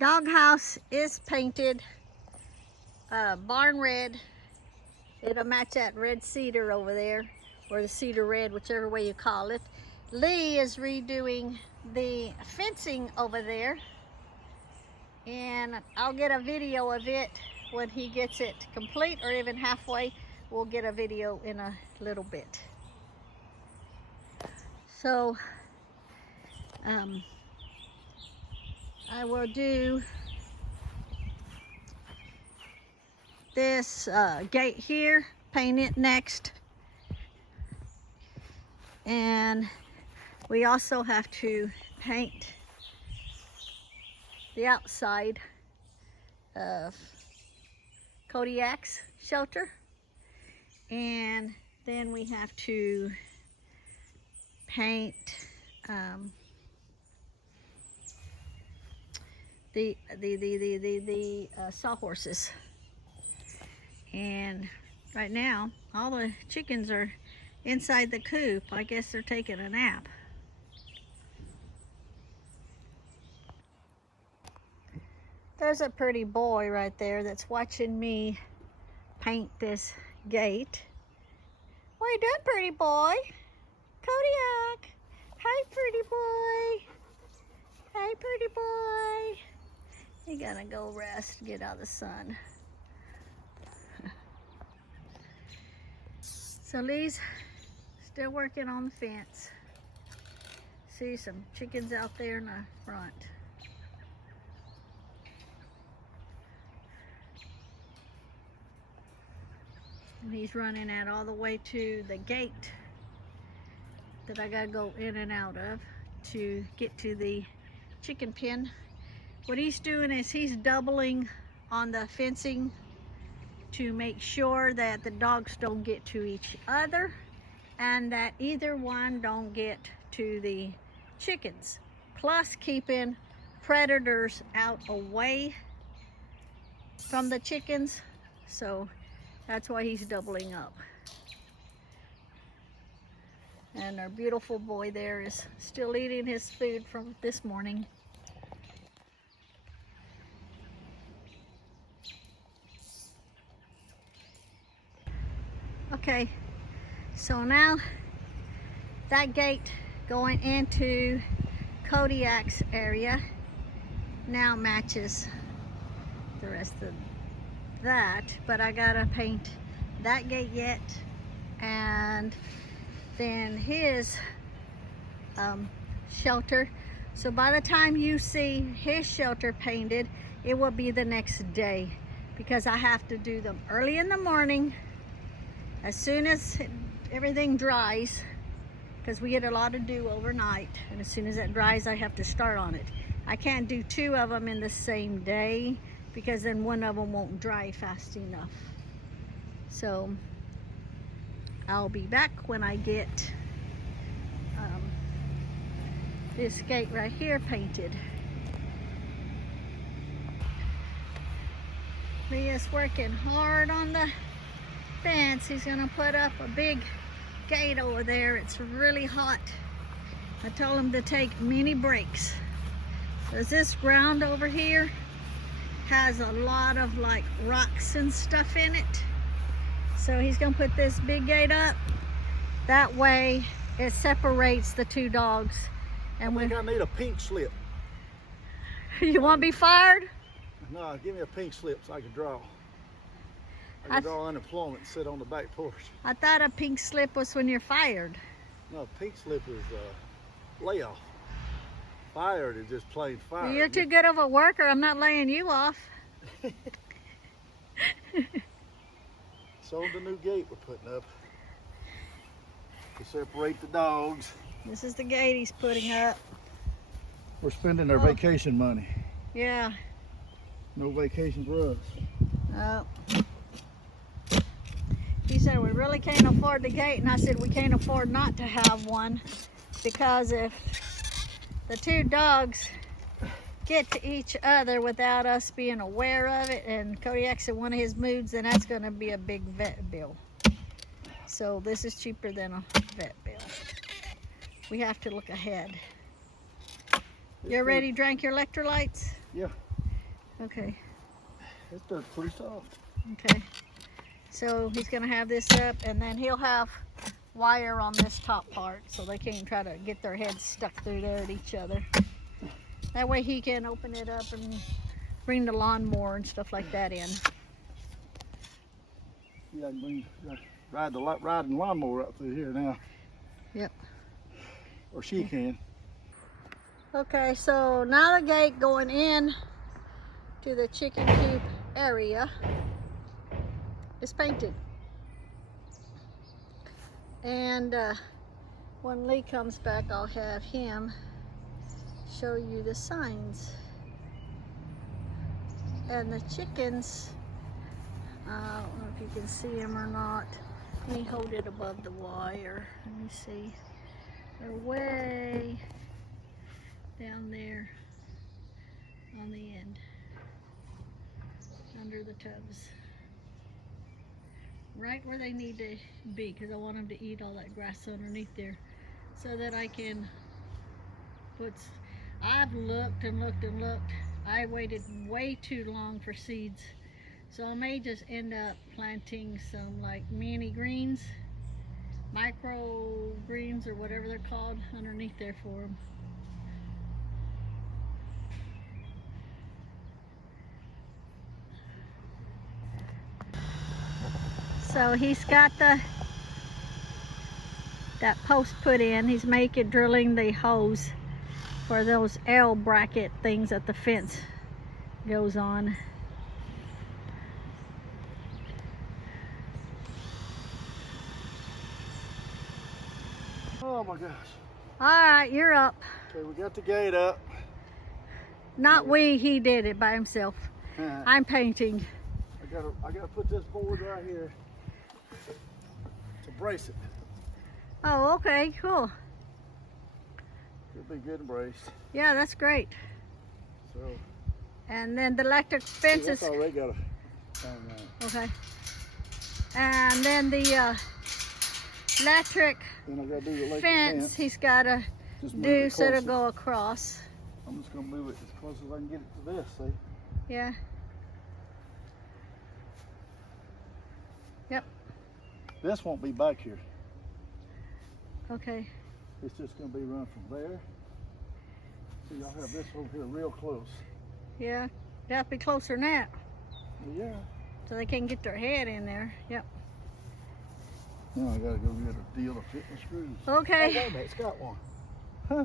Doghouse is painted barn red. It'll match that red cedar over there, or the cedar red, whichever way you call it. Lee is redoing the fencing over there, and I'll get a video of it when he gets it complete, or even halfway. We'll get a video in a little bit. So I will do this gate here, paint it next, and we also have to paint the outside of Kodiak's shelter, and then we have to paint the sawhorses. And right now all the chickens are inside the coop. I guess they're taking a nap. There's a pretty boy right there that's watching me paint this gate. What are you doing, pretty boy? Kodiak. Hi, pretty boy. Hi, pretty boy. You gotta go rest, get out of the sun. So Lee's still working on the fence. See some chickens out there in the front. And he's running that all the way to the gate that I gotta go in and out of to get to the chicken pen. What he's doing is he's doubling on the fencing to make sure that the dogs don't get to each other and that either one don't get to the chickens. Plus keeping predators out away from the chickens. So that's why he's doubling up. And our beautiful boy there is still eating his food from this morning. Okay, so now that gate going into Kodiak's area now matches the rest of that, but I gotta paint that gate yet, and then his shelter. So by the time you see his shelter painted, it will be the next day, because I have to do them early in the morning as soon as everything dries, because we get a lot of dew overnight, and as soon as it dries I have to start on it. I can't do two of them in the same day because then one of them won't dry fast enough. So I'll be back when I get this gate right here painted. Leah's working hard on the fence. He's gonna put up a big gate over there. It's really hot. I told him to take mini breaks. Because this ground over here has a lot of like rocks and stuff in it. So he's gonna put this big gate up. That way it separates the two dogs. And I think I need a pink slip. You want to be fired? No, give me a pink slip so I can draw. I can draw unemployment and sit on the back porch. I thought a pink slip was when you're fired. No, pink slip is layoff. Fired is just plain fired. Well, you're too good of a worker. I'm not laying you off. So the new gate we're putting up to separate the dogs. This is the gate he's putting up. We're spending our vacation money. Yeah. No vacation for us. Oh. He said we really can't afford the gate, and I said we can't afford not to have one, because if the two dogs get to each other without us being aware of it, and Kodiak's in one of his moods, then that's going to be a big vet bill. So this is cheaper than a vet bill. We have to look ahead. You ready to drink your electrolytes? Yeah. Okay. It's pretty soft. Okay. So he's gonna have this up, and then he'll have wire on this top part so they can't try to get their heads stuck through there at each other. That way he can open it up and bring the lawnmower and stuff like that in. Yeah, I can riding lawnmower up through here now. Yep. Or she can. Okay, so now the gate going in to the chicken coop area is painted. And when Lee comes back, I'll have him show you the signs. And the chickens, I don't know if you can see them or not. Let me hold it above the wire. Let me see. They're way down there on the end, under the tubs. Right where they need to be, because I want them to eat all that grass underneath there so that I can put. I've looked and looked and looked. I waited way too long for seeds, so I may just end up planting some like mini greens, micro greens or whatever they're called, underneath there for them. So he's got that post put in. He's drilling the hose for those L bracket things that the fence goes on. Oh my gosh. All right, you're up. Okay, we got the gate up. Not we, he did it by himself. I'm painting. I gotta put this board right here to brace it. Oh, okay, cool. It'll be good and braced. Yeah, that's great. So. And then the electric fence is. That's already got a thing on. Okay. And then the electric fence he's got to do so it'll go across. I'm just gonna move it as close as I can get it to this. See? Yeah. Yep. This won't be back here. Okay. It's just going to be run from there. So y'all have this over here real close. Yeah. You have to be closer than that. Yeah. So they can get their head in there. Yep. Now I got to go get a deal to fit my screws. Okay. Oh, wait a minute. It's got one. Huh.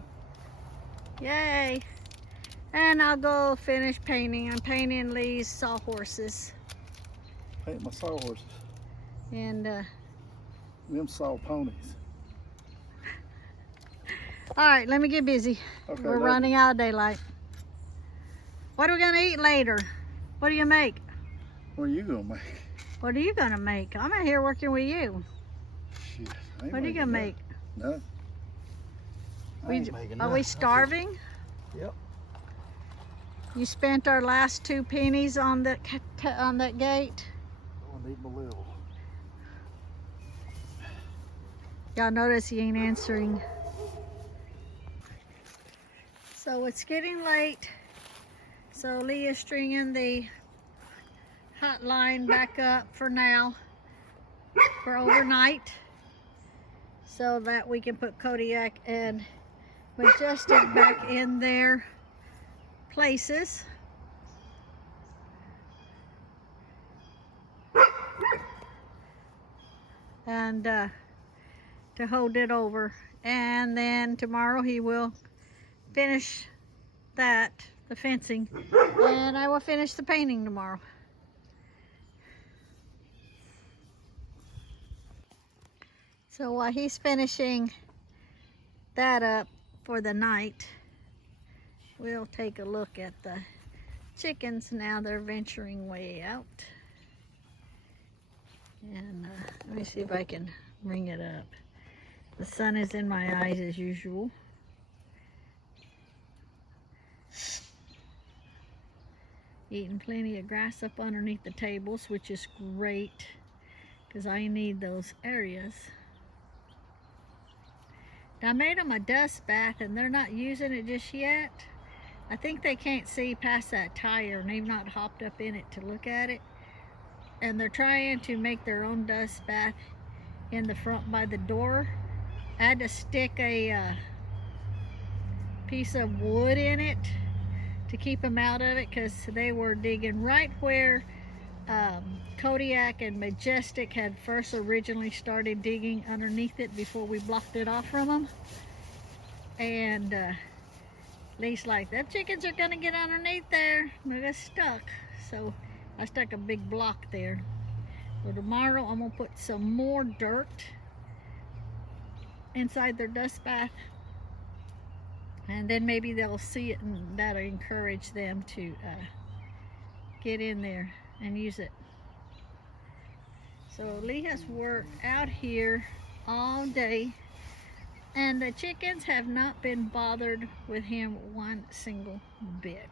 Yay. And I'll go finish painting. I'm painting Lee's sawhorses. Paint my sawhorses. And them saw ponies. all right, let me get busy. Okay, we're running out of daylight. What are we gonna eat later? What do you make? What are you gonna make? What are you gonna make? I'm out here working with you. Shit, what are you gonna make? Nothing. Are we starving? Yep. You spent our last 2 pennies on that gate. Oh, I need my little. Y'all notice he ain't answering. So it's getting late. So Lee is stringing the hotline back up for now for overnight so that we can put Kodiak and Majestic back in their places. And to hold it over, and then tomorrow he will finish the fencing, and I will finish the painting tomorrow. So while he's finishing that up for the night, we'll take a look at the chickens. Now they're venturing way out, and let me see if I can bring it up. The sun is in my eyes as usual. Eating plenty of grass up underneath the tables, which is great because I need those areas. I made them a dust bath and they're not using it just yet. I think they can't see past that tire, and they've not hopped up in it to look at it. And they're trying to make their own dust bath in the front by the door. I had to stick a piece of wood in it to keep them out of it, because they were digging right where Kodiak and Majestic had first originally started digging underneath it before we blocked it off from them. And Lee's like, the chickens are gonna get underneath there. They got stuck. So I stuck a big block there. So tomorrow I'm gonna put some more dirt inside their dust bath, and then maybe they'll see it, and that'll encourage them to get in there and use it. So Lee has worked out here all day, and the chickens have not been bothered with him one single bit.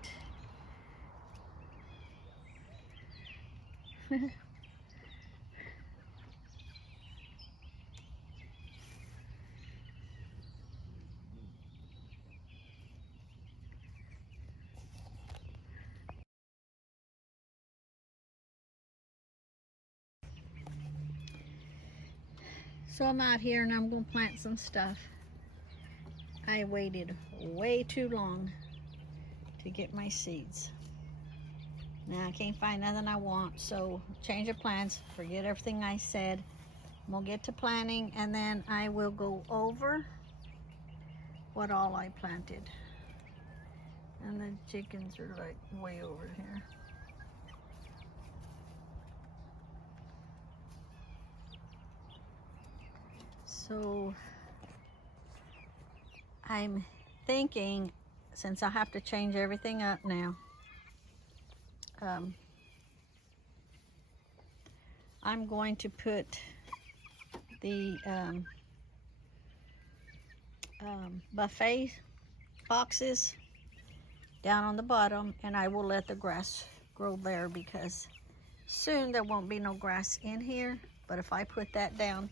So I'm out here and I'm going to plant some stuff. I waited way too long to get my seeds. Now I can't find nothing I want, so change of plans. Forget everything I said. We'll get to planting, and then I will go over what all I planted. And the chickens are like way over here. So I'm thinking, since I have to change everything up now, I'm going to put the buffet boxes down on the bottom, and I will let the grass grow there, because soon there won't be no grass in here. But if I put that down,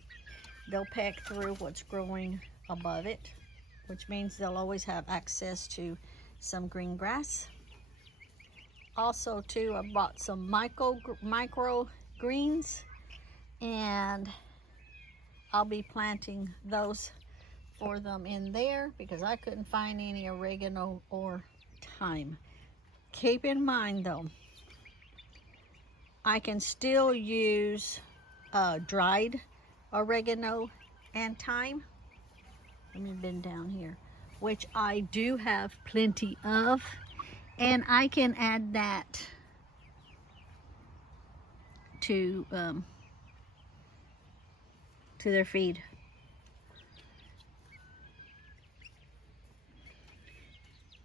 they'll peck through what's growing above it, which means they'll always have access to some green grass. Also too, I bought some micro greens, and I'll be planting those for them in there, because I couldn't find any oregano or thyme. Keep in mind though, I can still use dried oregano and thyme. Let me bend down here, which I do have plenty of, and I can add that to their feed.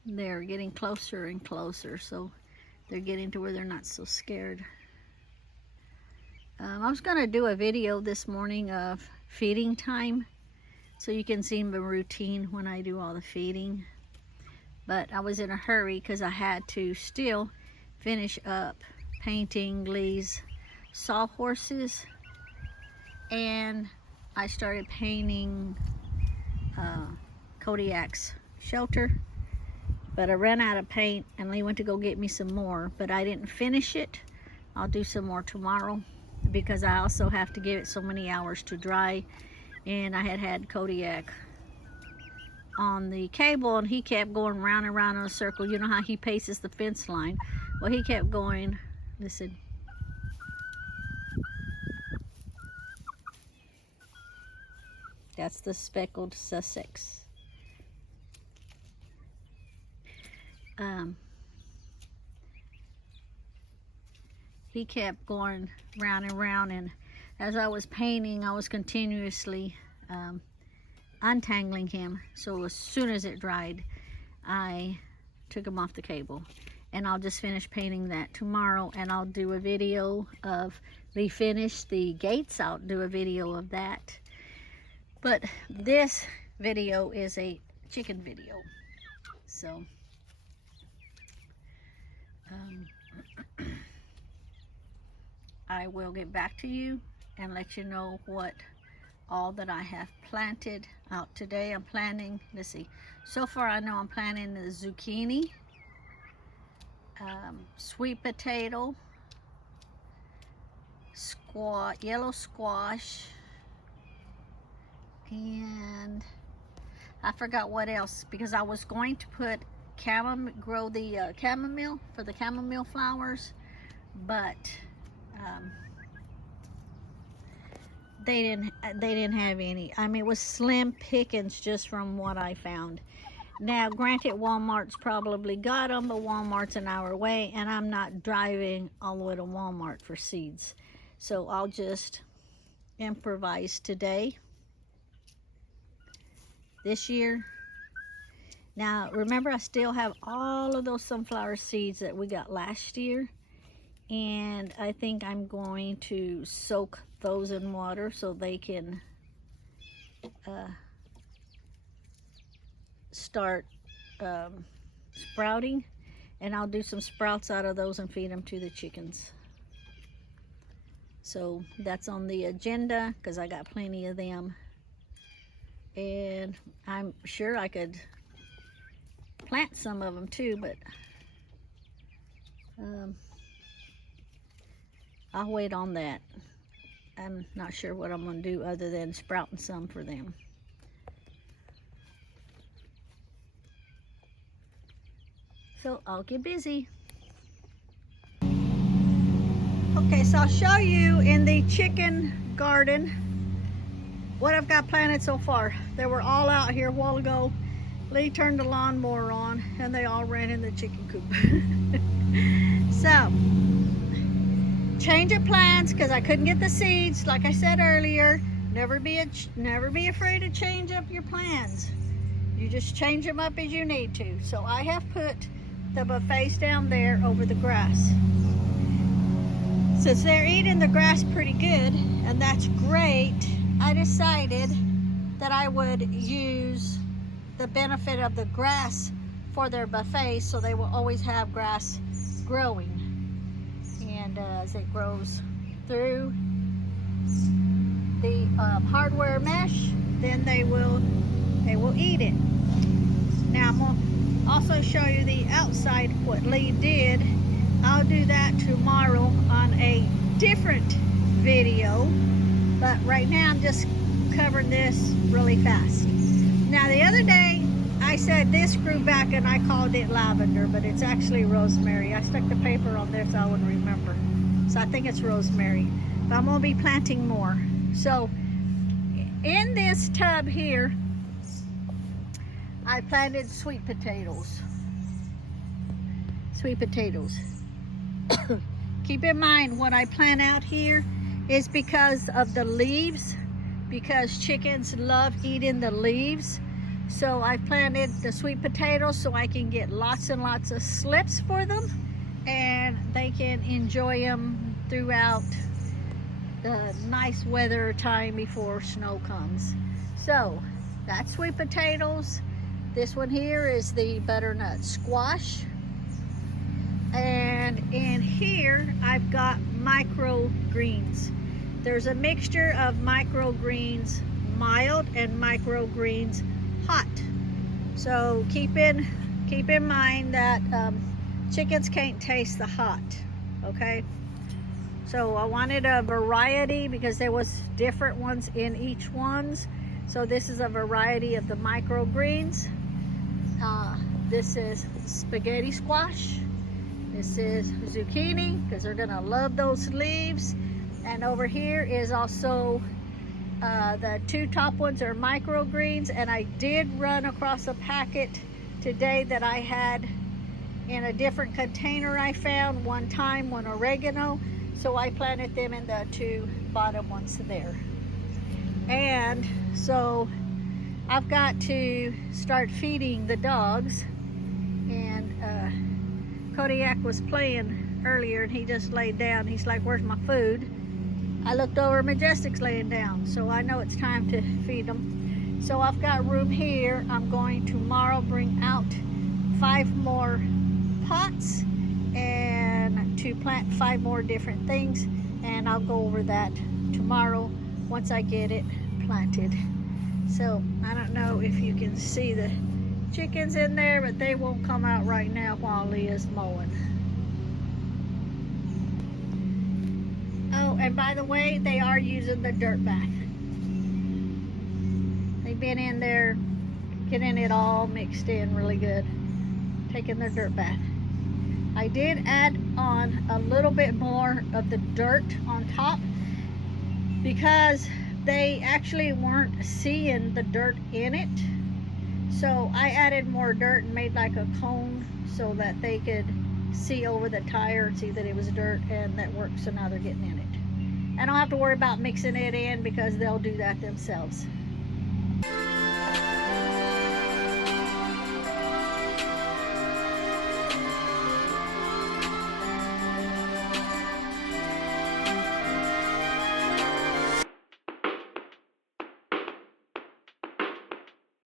They're getting closer and closer, so they're getting to where they're not so scared. I was going to do a video this morning of feeding time, so you can see my routine when I do all the feeding. But I was in a hurry because I had to still finish up painting Lee's sawhorses, and I started painting Kodiak's shelter. But I ran out of paint, and Lee went to go get me some more, but I didn't finish it. I'll do some more tomorrow, because I also have to give it so many hours to dry. And I had Kodiak on the cable, and he kept going round and round in a circle. You know how he paces the fence line? Well, he kept going. Listen. That's the speckled Sussex. He kept going round and round, and as I was painting, I was continuously untangling him. So as soon as it dried, I took him off the cable, and I'll just finish painting that tomorrow, and I'll do a video of we finished the gates. I'll do a video of that. But this video is a chicken video, so I will get back to you and let you know what all that I have planted out today. I'm planting, let's see, so far I know I'm planting the zucchini, sweet potato, yellow squash, and I forgot what else, because I was going to put grow the chamomile for the chamomile flowers, but they didn't have any. I mean, it was slim pickings just from what I found. Now, granted, Walmart's probably got them, but Walmart's an hour away, and I'm not driving all the way to Walmart for seeds. So I'll just improvise today, this year. Now, remember, I still have all of those sunflower seeds that we got last year, and I think I'm going to soak those in water so they can start sprouting, and I'll do some sprouts out of those and feed them to the chickens. So that's on the agenda because I got plenty of them, and I'm sure I could plant some of them too, but I'll wait on that. I'm not sure what I'm going to do other than sprouting some for them. So I'll get busy. Okay, so I'll show you in the chicken garden what I've got planted so far. They were all out here a while ago. Lee turned the lawnmower on and they all ran in the chicken coop. So, change of plans because I couldn't get the seeds. Like I said earlier, never be afraid to change up your plans. You just change them up as you need to. So I have put the buffets down there over the grass. Since they're eating the grass pretty good, and that's great, I decided that I would use the benefit of the grass for their buffets, so they will always have grass growing. And as it grows through the hardware mesh, then they will eat it. Now I'm going to also show you the outside, what Lee did. I'll do that tomorrow on a different video, but right now I'm just covering this really fast. Now the other day I said this grew back and I called it lavender, but it's actually rosemary. I stuck the paper on there so I would remember. So I think it's rosemary, but I'm going to be planting more. So in this tub here I planted sweet potatoes. Sweet potatoes. Keep in mind, what I plant out here is because of the leaves, because chickens love eating the leaves. So I planted the sweet potatoes so I can get lots and lots of slips for them, and they can enjoy them throughout the nice weather time before snow comes. So that's sweet potatoes. This one here is the butternut squash. And in here, I've got microgreens. There's a mixture of microgreens mild and microgreens hot. So keep in mind that chickens can't taste the hot, okay? So I wanted a variety because there was different ones in each ones. So this is a variety of the microgreens. This is spaghetti squash. This is zucchini, because they're gonna love those leaves. And over here is also the two top ones are microgreens, and I did run across a packet today that I had in a different container I found one time, one oregano, so I planted them in the two bottom ones there. And so I've got to start feeding the dogs, and Kodiak was playing earlier and he just laid down. He's like, where's my food? I looked over, Majestic's laying down, so I know it's time to feed them. So I've got room here. I'm going tomorrow bring out 5 more pots and to plant 5 more different things, and I'll go over that tomorrow once I get it planted. So I don't know if you can see the chickens in there, but they won't come out right now while Leah's mowing. Oh, and by the way, they are using the dirt bath. They've been in there getting it all mixed in really good, taking their dirt bath. I did add on a little bit more of the dirt on top because they actually weren't seeing the dirt in it. So I added more dirt and made like a cone so that they could see over the tire and see that it was dirt, and that works. So now they're getting in it. I don't have to worry about mixing it in because they'll do that themselves.